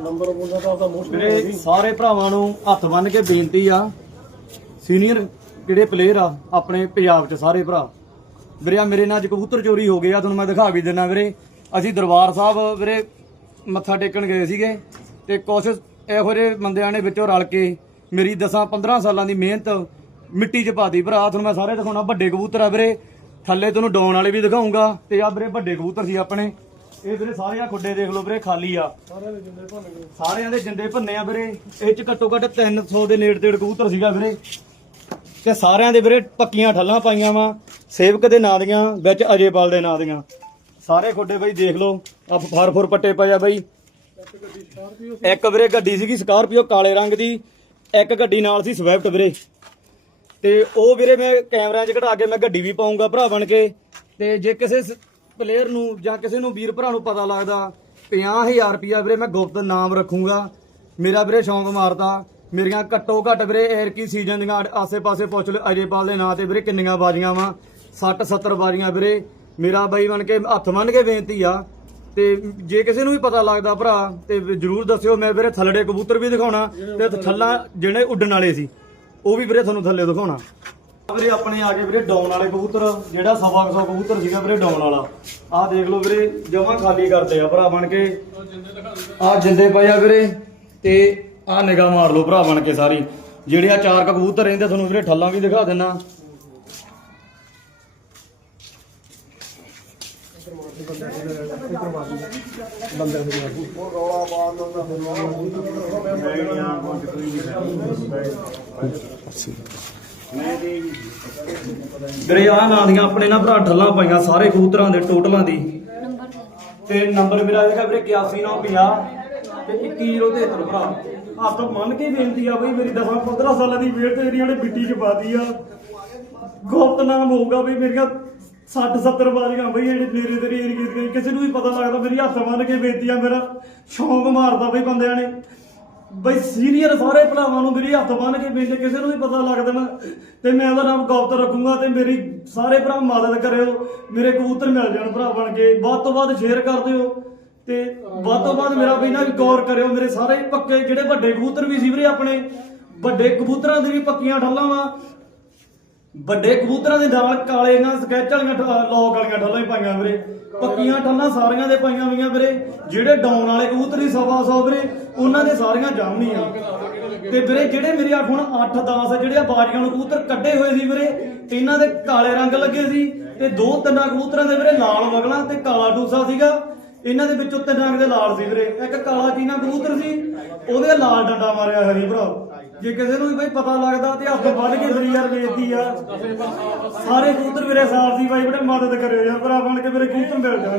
Number ਬੋਲਦਾ ਤਾਂ ਉਹਦਾ ਮੋਸਟ ਵੀਰੇ ਸਾਰੇ ਭਰਾਵਾਂ ਨੂੰ ਹੱਥ ਬੰਨ ਕੇ ਬੇਨਤੀ ਆ ਸੀਨੀਅਰ ਜਿਹੜੇ ਪਲੇਅਰ ਆ ਆਪਣੇ ਪੰਜਾਬ 'ਚ ਸਾਰੇ ਭਰਾ। ਵੀਰੇ ਆ ਮੇਰੇ ਨਾਲ ਅੱਜ ਕਬੂਤਰ ਚੋਰੀ ਹੋ ਗਏ ਆ ਤੁਹਾਨੂੰ ਮੈਂ ਦਿਖਾ ਵੀ ਦਿੰਦਾ ਵੀਰੇ। ਅਸੀਂ ਦਰਬਾਰ ਸਾਹਿਬ ਵੀਰੇ ਮੱਥਾ ਟੇਕਣ ਗਏ ਸੀਗੇ ਤੇ ਕੁਛ ਇਹੋ ਜਿਹੇ ਬੰਦਿਆਂ ਨੇ ਵਿੱਚੋਂ ਰਲ ਕੇ ਮੇਰੀ 10 15 ਸਾਲਾਂ ਦੀ ਮਿਹਨਤ ਮਿੱਟੀ 'ਚ ਪਾਤੀ। ਭਰਾ ਤੁਹਾਨੂੰ ਮੈਂ ਸਾਰੇ ਦਿਖਾਉਣਾ ਵੱਡੇ ਕਬੂਤਰ ਆ ਵੀਰੇ। ਥੱਲੇ ਤੁਹਾਨੂੰ ਡਾਉਣ ਵਾਲੇ ਵੀ ਦਿਖਾਉਂਗਾ ਤੇ ਆ ਵੀਰੇ ਵੱਡੇ ਕਬੂਤਰ ਸੀ ਆਪਣੇ। ਇਹ ਵੀਰੇ ਸਾਰੇ ਆ ਖੁੱਡੇ ਦੇਖ ਲਓ ਵੀਰੇ, ਖਾਲੀ ਆ। ਸਾਰਿਆਂ ਦੇ ਜਿੰਦੇ ਭੰਨੇ ਆ ਵੀਰੇ। ਇਹ ਚ ਘੱਟੋ ਘੱਟ 300 ਦੇ ਨੇੜੇ ਤੇੜ ਕਬੂਤਰ ਸੀਗਾ ਵੀਰੇ। ਤੇ ਸਾਰਿਆਂ ਦੇ ਵੀਰੇ ਪੱਕੀਆਂ ਠੱਲਾਂ ਪਾਈਆਂ ਵਾ, ਸੇਵਕ ਦੇ ਨਾਂ ਦੀਆਂ, ਵਿੱਚ ਅਜੇਪਾਲ ਦੇ ਨਾਂ ਦੀਆਂ। ਸਾਰੇ ਖੁੱਡੇ ਬਈ ਦੇਖ ਲਓ ਆ ਫਾਰ ਫੁਰ ਪੱਟੇ ਪਏ ਆ ਬਈ। ਇੱਕ ਗੱਡੀ ਇੱਕ ਵੀਰੇ ਗੱਡੀ ਸੀਗੀ ਸਕਾਰਪੀਓ ਕਾਲੇ ਰੰਗ ਦੀ, ਇੱਕ ਗੱਡੀ ਨਾਲ ਸੀ ਸਵਿਫਟ ਵੀਰੇ। ਤੇ ਉਹ ਵੀਰੇ ਮੈਂ ਕੈਮਰਿਆਂ 'ਚ ਘਟਾ ਕੇ ਮੈਂ ਗੱਡੀ ਵੀ ਪਾਉਂਗਾ ਭਰਾ ਬਣ ਕੇ। ਤੇ ਜੇ ਕਿਸੇ ਪਲੇਅਰ ਨੂੰ ਜਾਂ ਕਿਸੇ ਨੂੰ ਵੀਰ ਭਰਾ ਨੂੰ ਪਤਾ ਲੱਗਦਾ 50000 ਰੁਪਿਆ ਵੀਰੇ ਮੈਂ ਗੁਪਤ ਨਾਮ ਰੱਖੂੰਗਾ। ਮੇਰਾ ਵੀਰੇ ਸ਼ੌਂਕ ਮਾਰਤਾ। ਮੇਰੀਆਂ ਘੱਟੋ ਘੱਟ ਵੀਰੇ 에ਅਰ ਕੀ ਸੀਜ਼ਨ ਦੀਆਂ ਆਸੇ-ਪਾਸੇ ਪੁੱਛ ਲਓ ਅਜੇਪਾਲ ਦੇ ਨਾਂ ਤੇ ਵੀਰੇ ਕਿੰਨੀਆਂ ਬਾਜੀਆਂ ਵਾ। 60 70 ਬਾਜੀਆਂ ਵੀਰੇ। ਮੇਰਾ ਬਾਈ ਬਣ ਕੇ ਹੱਥ ਮੰਨ ਕੇ ਬੇਨਤੀ ਆ। ਤੇ ਜੇ ਕਿਸੇ ਨੂੰ ਵੀ ਪਤਾ ਲੱਗਦਾ ਭਰਾ, ਤੇ ਜਰੂਰ ਦੱਸਿਓ, ਮੈਂ ਵੀਰੇ ਥੱਲੜੇ ਕਬੂਤਰ ਵੀ ਦਿਖਾਉਣਾ ਤੇ ਥੱਲਾ ਜਿਹੜੇ ਉੱਡਣ ਵਾਲੇ ਸੀ, ਉਹ ਵੀ ਵੀਰੇ ਤੁਹਾਨੂੰ ਥੱਲੇ ਦਿਖਾਉਣਾ। ਵੀਰੇ, ਆਪਣੇ ਆ ਗਏ ਵੀਰੇ ਡਾਉਣ ਵਾਲੇ ਕਬੂਤਰ, ਜਿਹੜਾ ਸਵਾ ਕੁ ਸੌ ਕਬੂਤਰ ਸੀਗਾ ਵੀਰੇ ਡਾਉਣ ਵਾਲਾ। ਆਹ ਦੇਖ ਲਓ ਵੀਰੇ, ਜਮਾਂ ਖਾਲੀ ਕਰਦੇ ਆ ਭਰਾ ਬਣ ਕੇ। ਆਹ ਜਿੰਦੇ ਪਏ ਆ ਵੀਰੇ, ਤੇ ਆਹ ਨਿਗਾਹ ਮਾਰ ਲਓ ਭਰਾ ਬਣ ਕੇ ਸਾਰੀ। ਜਿਹੜੇ ਆ ਚਾਰ ਕਬੂਤਰ ਰਹਿੰਦੇ ਤੁਹਾਨੂੰ ਵੀਰੇ ਠੱਲਾਂ ਵੀ ਦਿਖਾ ਦਿੰਨਾ। ਬੰਦੇ ਨੂੰ ਮਾਰੂ ਨਾਂ ਦੀਆਂ ਆਪਣੇ ਨਾ ਭਰਾ ਠੱਲਾਂ ਪਾਈਆਂ ਸਾਰੇ ਕਬੂਤਰਾਂ ਦੇ, ਟੋਟਲਾਂ ਦੀ। ਤੇ ਨੰਬਰ ਮੇਰਾ ਹੈਗਾ ਵੀਰੇ 8150 ਤੇ 21073 ਭਰਾ। ਹੱਥ ਮੰਨ ਕੇ ਬੇਨਤੀ ਆ ਬਈ, ਮੇਰੀ 10 15 ਸਾਲਾਂ ਦੀ ਵੇਟ ਤੇ ਜਿਹੜੀਆਂ ਨੇ ਮਿੱਟੀ ਚ ਪਾਤੀ ਆ। ਗੁਪਤ ਨਾਮ ਹੋਊਗਾ ਬਈ, ਮੇਰੀਆਂ 60 70 ਵਾਰੀਆਂ ਬਈ, ਜਿਹੜੇ ਨੇੜੇ ਤੇਰੇ ਏਰੀਏ ਦੀਆਂ ਕਿਸੇ ਨੂੰ ਵੀ ਪਤਾ ਲੱਗਦਾ, ਮੇਰੀ ਹੱਥ ਮੰਨ ਕੇ ਬੇਨਤੀ ਆ, ਮੇਰਾ ਸ਼ੌਂਕ ਮਾਰਦਾ ਬਈ ਬੰਦਿਆਂ ਨੇ। ਬਈ ਸੀਨੀਅਰ ਸਾਰੇ ਭਰਾਵਾਂ ਨੂੰ ਮੇਰੀ ਹੱਥ ਬੰਨ ਕੇ ਬੇਨਤੀ ਕਿਸੇ ਨੂੰ ਵੀ ਪਤਾ ਲੱਗ ਦੇਣਾ ਤੇ ਮੈਂ ਉਹਦਾ ਨਾਮ ਗੁਪਤ ਰੱਖੂੰਗਾ ਤੇ ਮੇਰੀ ਸਾਰੇ ਭਰਾ ਮਦਦ ਕਰਿਓ, ਮੇਰੇ ਕਬੂਤਰ ਮਿਲ ਜਾਣ ਭਰਾ ਬਣ ਕੇ। ਵੱਧ ਤੋਂ ਵੱਧ ਸ਼ੇਅਰ ਕਰ ਦਿਓ ਤੇ ਵੱਧ ਤੋਂ ਵੱਧ ਮੇਰਾ ਵੀ ਨਾ ਵੀ ਗੌਰ ਕਰਿਓ, ਮੇਰੇ ਸਾਰੇ ਪੱਕੇ ਜਿਹੜੇ ਵੱਡੇ ਕਬੂਤਰ ਵੀ ਸੀ ਵੀਰੇ ਆਪਣੇ, ਵੱਡੇ ਕਬੂਤਰਾਂ ਦੇ ਵੀ ਪੱਕੀਆਂ ਠੱਲਾਂ ਵਾ। ਵੱਡੇ ਕਬੂਤਰਾਂ ਦੇ ਨਾਲ ਕਾਲੇ ਨਾਲ ਸਕੈਚ ਵਾਲੀਆਂ ਲੋਕ ਵਾਲੀਆਂ ਠੱਲਾਂ ਹੀ ਪਾਈਆਂ ਵੀਰੇ। ਪੱਕੀਆਂ ਠੱਲਾਂ ਸਾਰੀਆਂ ਦੇ ਪਾਈਆਂ ਹੋਈਆਂ ਵੀਰੇ। ਜਿਹੜੇ ਡਾਉਣ ਵਾਲੇ ਕਬੂਤਰੀ ਸਵਾ ਸੌ ਵੀਰੇ, ਉਹਨਾਂ ਦੇ ਸਾਰੀਆਂ ਜਾਮਣੀਆਂ। ਤੇ ਵੀਰੇ ਜਿਹੜੇ ਮੇਰੇ ਅੱਠ ਹੁਣ 8 10 ਜਿਹੜੇ ਆ ਬਾਜੀਆਂ ਨੂੰ ਕਬੂਤਰ ਕੱਢੇ ਹੋਏ ਸੀ ਵੀਰੇ ਇਹਨਾਂ ਦੇ ਕਾਲੇ ਰੰਗ ਲੱਗੇ ਸੀ। ਤੇ ਦੋ ਤਿੰਨਾਂ ਕਬੂਤਰਾਂ ਦੇ ਵੀਰੇ ਲਾਲ ਮਗਲਾਂ ਤੇ ਕਾਲਾ ਡੂਸਾ ਸੀਗਾ। ਇਹਨਾਂ ਦੇ ਵਿੱਚੋਂ ਤਿੰਨ ਰੰਗ ਦੇ ਲਾਲ ਸੀ ਵੀਰੇ। ਇੱਕ ਕਾਲਾ ਚੀਨਾ ਕਬੂਤਰ ਸੀ, ਉਹਦੇ ਲਾਲ ਡੰਡਾ ਮਾਰਿਆ ਹਰੀ ਭਰਾ। ਜੇ ਕਿਸੇ ਨੂੰ ਵੀ ਬਈ ਪਤਾ ਲੱਗਦਾ ਤੇ ਹੱਥ ਵੱਢ ਕੇ ਫਰੀ ਯਾਰ ਵੇਚਦੀ ਆ। ਸਾਰੇ ਕਬੂਤਰ ਮੇਰੇ ਸਾਫ਼ ਦੀ ਬਾਈ, ਬੜੇ ਮਦਦ ਕਰਿਓ ਯਾਰ, ਭਰਾ ਬਣ ਕੇ ਮੇਰੇ ਕਬੂਤਰ ਮਿਲ ਜਾਣ।